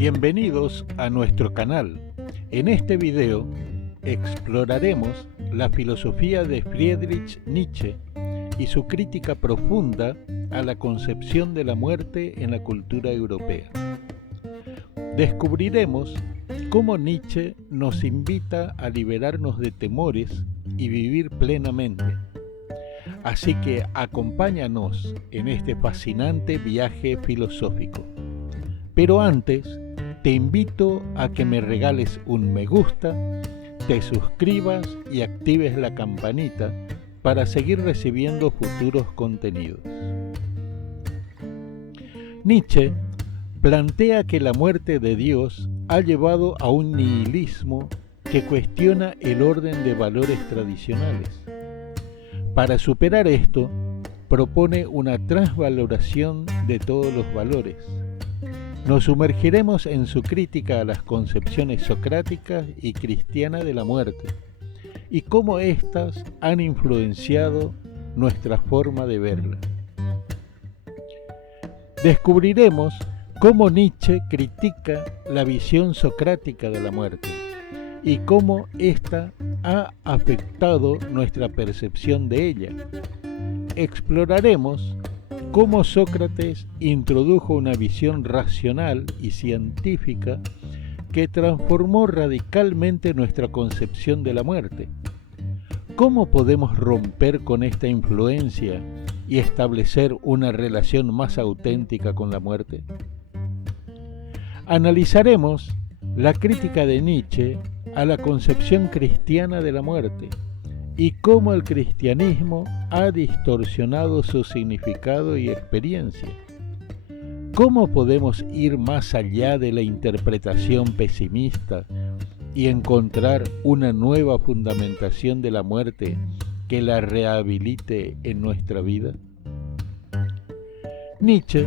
Bienvenidos a nuestro canal. En este video exploraremos la filosofía de Friedrich Nietzsche y su crítica profunda a la concepción de la muerte en la cultura europea. Descubriremos cómo Nietzsche nos invita a liberarnos de temores y vivir plenamente. Así que acompáñanos en este fascinante viaje filosófico. Pero antes, te invito a que me regales un me gusta, te suscribas y actives la campanita para seguir recibiendo futuros contenidos. Nietzsche plantea que la muerte de Dios ha llevado a un nihilismo que cuestiona el orden de valores tradicionales. Para superar esto, propone una transvaloración de todos los valores. Nos sumergiremos en su crítica a las concepciones socráticas y cristianas de la muerte y cómo éstas han influenciado nuestra forma de verla. Descubriremos cómo Nietzsche critica la visión socrática de la muerte y cómo ésta ha afectado nuestra percepción de ella. Exploraremos cómo Sócrates introdujo una visión racional y científica que transformó radicalmente nuestra concepción de la muerte. ¿Cómo podemos romper con esta influencia y establecer una relación más auténtica con la muerte? Analizaremos la crítica de Nietzsche a la concepción cristiana de la muerte y cómo el cristianismo ha distorsionado su significado y experiencia. ¿Cómo podemos ir más allá de la interpretación pesimista y encontrar una nueva fundamentación de la muerte que la rehabilite en nuestra vida? Nietzsche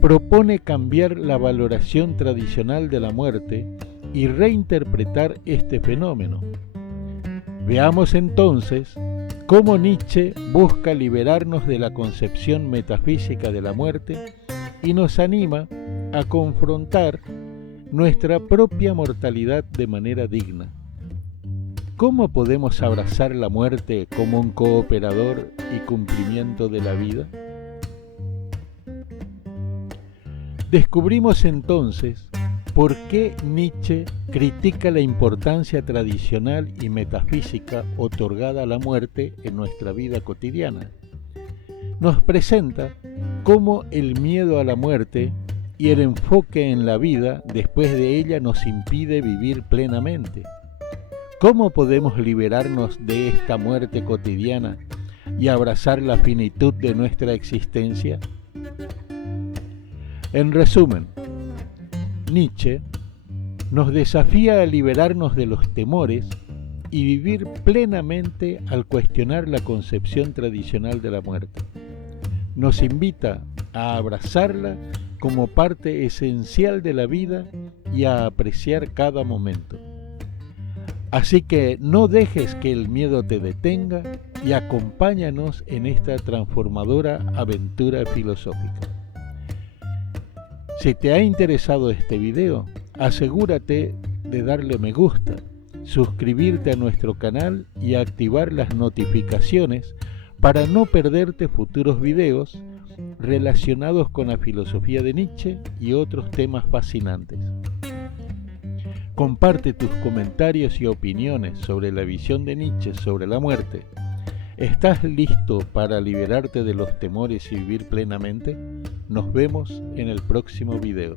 propone cambiar la valoración tradicional de la muerte y reinterpretar este fenómeno. Veamos entonces cómo Nietzsche busca liberarnos de la concepción metafísica de la muerte y nos anima a confrontar nuestra propia mortalidad de manera digna. ¿Cómo podemos abrazar la muerte como un cooperador y cumplimiento de la vida? Descubrimos entonces por qué Nietzsche critica la importancia tradicional y metafísica otorgada a la muerte en nuestra vida cotidiana. Nos presenta cómo el miedo a la muerte y el enfoque en la vida después de ella nos impide vivir plenamente. ¿Cómo podemos liberarnos de esta muerte cotidiana y abrazar la finitud de nuestra existencia? En resumen, Nietzsche nos desafía a liberarnos de los temores y vivir plenamente al cuestionar la concepción tradicional de la muerte. Nos invita a abrazarla como parte esencial de la vida y a apreciar cada momento. Así que no dejes que el miedo te detenga y acompáñanos en esta transformadora aventura filosófica. Si te ha interesado este video, asegúrate de darle me gusta, suscribirte a nuestro canal y activar las notificaciones para no perderte futuros videos relacionados con la filosofía de Nietzsche y otros temas fascinantes. Comparte tus comentarios y opiniones sobre la visión de Nietzsche sobre la muerte. ¿Estás listo para liberarte de los temores y vivir plenamente? Nos vemos en el próximo video.